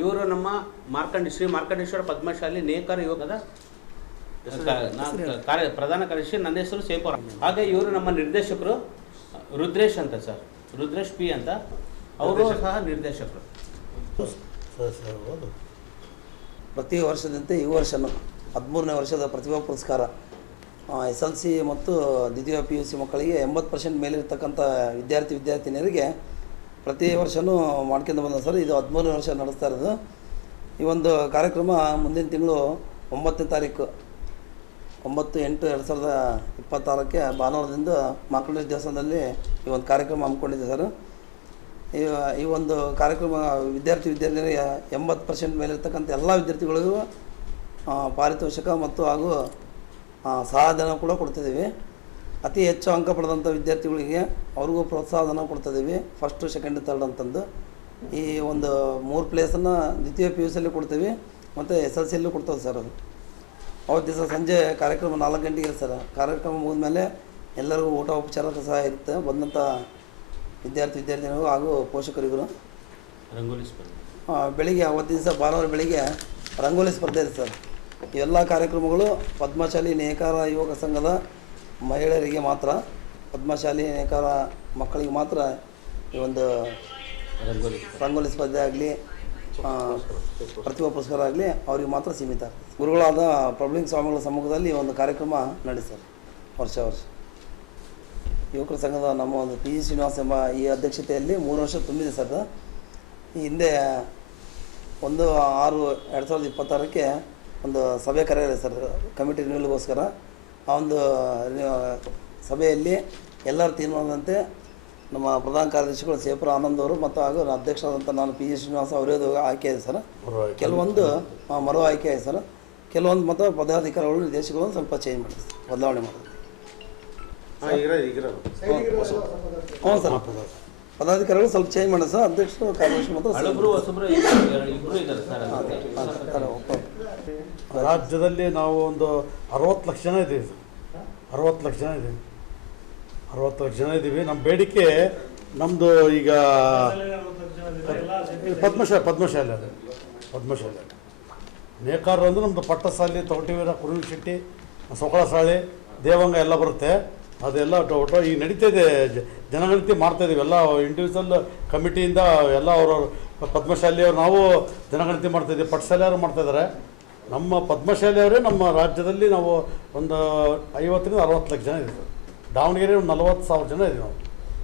ಇವರು ನಮ್ಮ ಶ್ರೀ ಮಾರ್ಕಂಡೇಶ್ವರ ಪದ್ಮಶಾಲಿ ನೇಕಾರ ಯುವಕದ ಪ್ರಧಾನ ಕಾರ್ಯದರ್ಶಿ. ನನ್ನ ಹೆಸರು ಸೇಪುರ. ಹಾಗೆ ಇವರು ನಮ್ಮ ನಿರ್ದೇಶಕರು ರುದ್ರೇಶ್ ಅಂತ ಸರ್, ರುದ್ರೇಶ್ ಪಿ ಅಂತ, ಅವರು ಸಹ ನಿರ್ದೇಶಕರು. ಪ್ರತಿ ವರ್ಷದಂತೆ ಈ ವರ್ಷನೂ 13ನೇ ವರ್ಷದ ಪ್ರತಿಭಾ ಪುರಸ್ಕಾರ SLC ಮತ್ತು ದ್ವಿತೀಯ PUC ಮಕ್ಕಳಿಗೆ 80% ಮೇಲಿರ್ತಕ್ಕಂಥ ವಿದ್ಯಾರ್ಥಿನಿಯರಿಗೆ ಪ್ರತಿ ವರ್ಷವೂ ಮಾಡ್ಕೊಂಡು ಬಂದ ಸರ್. ಇದು 13ನೇ ವರ್ಷ ನಡೆಸ್ತಾ ಇರೋದು. ಈ ಒಂದು ಕಾರ್ಯಕ್ರಮ ಮುಂದಿನ ತಿಂಗಳು 9ನೇ ತಾರೀಕು 9/8/2026 ಭಾನುವಾರದಿಂದ ಮಾರ್ಕಂಡೇಶ್ವರ ದೇವಸ್ಥಾನದಲ್ಲಿ ಈ ಒಂದು ಕಾರ್ಯಕ್ರಮ ಹಮ್ಮಿಕೊಂಡಿದೆ ಸರ್. ಈ ಒಂದು ಕಾರ್ಯಕ್ರಮ ವಿದ್ಯಾರ್ಥಿನಿಯರಿಗೆ 80% ಮೇಲಿರ್ತಕ್ಕಂಥ ಎಲ್ಲ ವಿದ್ಯಾರ್ಥಿಗಳಿಗೂ ಪಾರಿತೋಷಿಕ ಮತ್ತು ಹಾಗೂ ಸಹಾಯಧನ ಕೂಡ ಕೊಡ್ತಿದ್ದೀವಿ. ಅತಿ ಹೆಚ್ಚು ಅಂಕ ಪಡೆದಂಥ ವಿದ್ಯಾರ್ಥಿಗಳಿಗೆ ಅವ್ರಿಗೂ ಪ್ರೋತ್ಸಾಹಧನ ಕೊಡ್ತಿದ್ದೀವಿ. ಫಸ್ಟು, ಸೆಕೆಂಡು, ಥರ್ಡ್ ಅಂತಂದು. ಈ ಒಂದು 3 ಪ್ಲೇಸನ್ನು ದ್ವಿತೀಯ PUCಯಲ್ಲಿ ಕೊಡ್ತೀವಿ ಮತ್ತು SLCಯಲ್ಲೂ ಕೊಡ್ತೇವೆ ಸರ್. ಅದು ಅವತ್ತು ದಿವಸ ಸಂಜೆ ಕಾರ್ಯಕ್ರಮ 4 ಗಂಟೆಗೆ ಇರುತ್ತೆ ಸರ್. ಕಾರ್ಯಕ್ರಮ ಮುಗಿದ್ಮೇಲೆ ಎಲ್ಲರಿಗೂ ಊಟ ಉಪಚಾರ ಸಹ ಇರುತ್ತೆ. ಬಂದಂಥ ವಿದ್ಯಾರ್ಥಿನಿಗಳು ಹಾಗೂ ಪೋಷಕರಿಗೂ ರಂಗೋಲಿ ಸ್ಪರ್ಧೆ ಬೆಳಿಗ್ಗೆ ಅವತ್ತು ದಿವಸ ಭಾನುವಾರ ಬೆಳಿಗ್ಗೆ ರಂಗೋಲಿ ಸ್ಪರ್ಧೆ ಇದೆ ಸರ್. ಇವೆಲ್ಲ ಕಾರ್ಯಕ್ರಮಗಳು ಪದ್ಮಶಾಲಿ ನೇಕಾರ ಯುವಕ ಸಂಘದ ಮಹಿಳೆಯರಿಗೆ ಮಾತ್ರ, ಪದ್ಮಶಾಲಿ ನೇಕಾರ ಮಕ್ಕಳಿಗೆ ಮಾತ್ರ ಈ ಒಂದು ರಂಗೋಲಿ ಸ್ಪರ್ಧೆ ಆಗಲಿ ಪ್ರತಿಭಾ ಪುರಸ್ಕಾರ ಆಗಲಿ ಅವ್ರಿಗೆ ಮಾತ್ರ ಸೀಮಿತ. ಗುರುಗಳಾದ ಪ್ರಭುಲಿಂಗ ಸ್ವಾಮಿಗಳ ಸಮ್ಮುಖದಲ್ಲಿ ಈ ಒಂದು ಕಾರ್ಯಕ್ರಮ ನಡೆಸ್ತಾರೆ ವರ್ಷ. ಯುವಕರ ಸಂಘದ ನಮ್ಮ ಒಂದು PG ಶ್ರೀನಿವಾಸ್ ಎಂಬ ಈ ಅಧ್ಯಕ್ಷತೆಯಲ್ಲಿ 3 ವರ್ಷ ತುಂಬಿದೆ ಸರ್. ಈ ಹಿಂದೆ 1/6/2026 ಒಂದು ಸಭೆ ಕರೆಯಿದೆ ಸರ್, ಕಮಿಟಿ ರಿನ್ಯೂವಲ್ಗೋಸ್ಕರ. ಆ ಒಂದು ಸಭೆಯಲ್ಲಿ ಎಲ್ಲರ ತೀರ್ಮಾನದಂತೆ ನಮ್ಮ ಪ್ರಧಾನ ಕಾರ್ಯದರ್ಶಿಗಳು ಸೇಪುರ ಆನಂದ್ ಅವರು ಮತ್ತು ಹಾಗೂ ಅಧ್ಯಕ್ಷರಾದಂಥ ನಾನು PG ಶ್ರೀನಿವಾಸ ಅವರೇ ಆಯ್ಕೆ ಇದೆ ಸರ್. ಕೆಲವೊಂದು ಮರು ಆಯ್ಕೆ ಆಗಿದೆ ಸರ್. ಕೆಲವೊಂದು ಮತ್ತು ಪದಾಧಿಕಾರಿಗಳು ನಿರ್ದೇಶಕರು ಸ್ವಲ್ಪ ಚೇಂಜ್ ಮಾಡಿದೆ, ಬದಲಾವಣೆ ಮಾಡಿದೆ. ಹ್ಞೂ ಸರ್, ಪದಾಧಿಕಾರಿಗಳು ಸ್ವಲ್ಪ ಚೇಂಜ್ ಮಾಡಿದೆ ಸರ್. ಅಧ್ಯಕ್ಷರು ಕಾರ್ಯದರ್ಶಿ ಮತ್ತು ರಾಜ್ಯದಲ್ಲಿ ನಾವು ಒಂದು 60 ಲಕ್ಷ ಜನ ಇದ್ದೀವಿ ಸರ್. 60 ಲಕ್ಷ ಜನ ಇದ್ದೀವಿ. 60 ಲಕ್ಷ ಜನ ಇದ್ದೀವಿ. ನಮ್ಮ ಬೇಡಿಕೆ ನಮ್ಮದು ಈಗ ಪದ್ಮಶಾಲೆ ನೇಕಾರ ಅಂದರೆ ನಮ್ಮದು ಪಟ್ಟಸಾಲಿ, ತೊಗಟಿವೀರ, ಕುರುವಿಶೆಟ್ಟಿ, ಸೊಕಳಸಾಳಿ, ದೇವಂಗ ಎಲ್ಲ ಬರುತ್ತೆ. ಅದೆಲ್ಲ ಒಟ್ಟು ಈಗ ನಡೀತಾ ಇದೆ, ಜನಗಣತಿ ಮಾಡ್ತಾಯಿದ್ದೀವಿ. ಎಲ್ಲ ಇಂಡಿವಿಜುವಲ್ ಕಮಿಟಿಯಿಂದ ಎಲ್ಲ ಅವರವ್ರು ಪದ್ಮಶಾಲಿಯವರು ನಾವು ಜನಗಣತಿ ಮಾಡ್ತಾಯಿದ್ದೀವಿ. ಪಟ್ಟಶಾಲೆಯವರು ಮಾಡ್ತಾಯಿದ್ದಾರೆ. ನಮ್ಮ ಪದ್ಮಶಾಲಿಯವರೇ ನಮ್ಮ ರಾಜ್ಯದಲ್ಲಿ ನಾವು ಒಂದು 50 ರಿಂದ 60 ಲಕ್ಷ ಜನ ಇದ್ದೀವಿ. ದಾವಣಗೆರೆ ಒಂದು 40,000 ಜನ ಇದ್ದೀವಿ ನಾವು.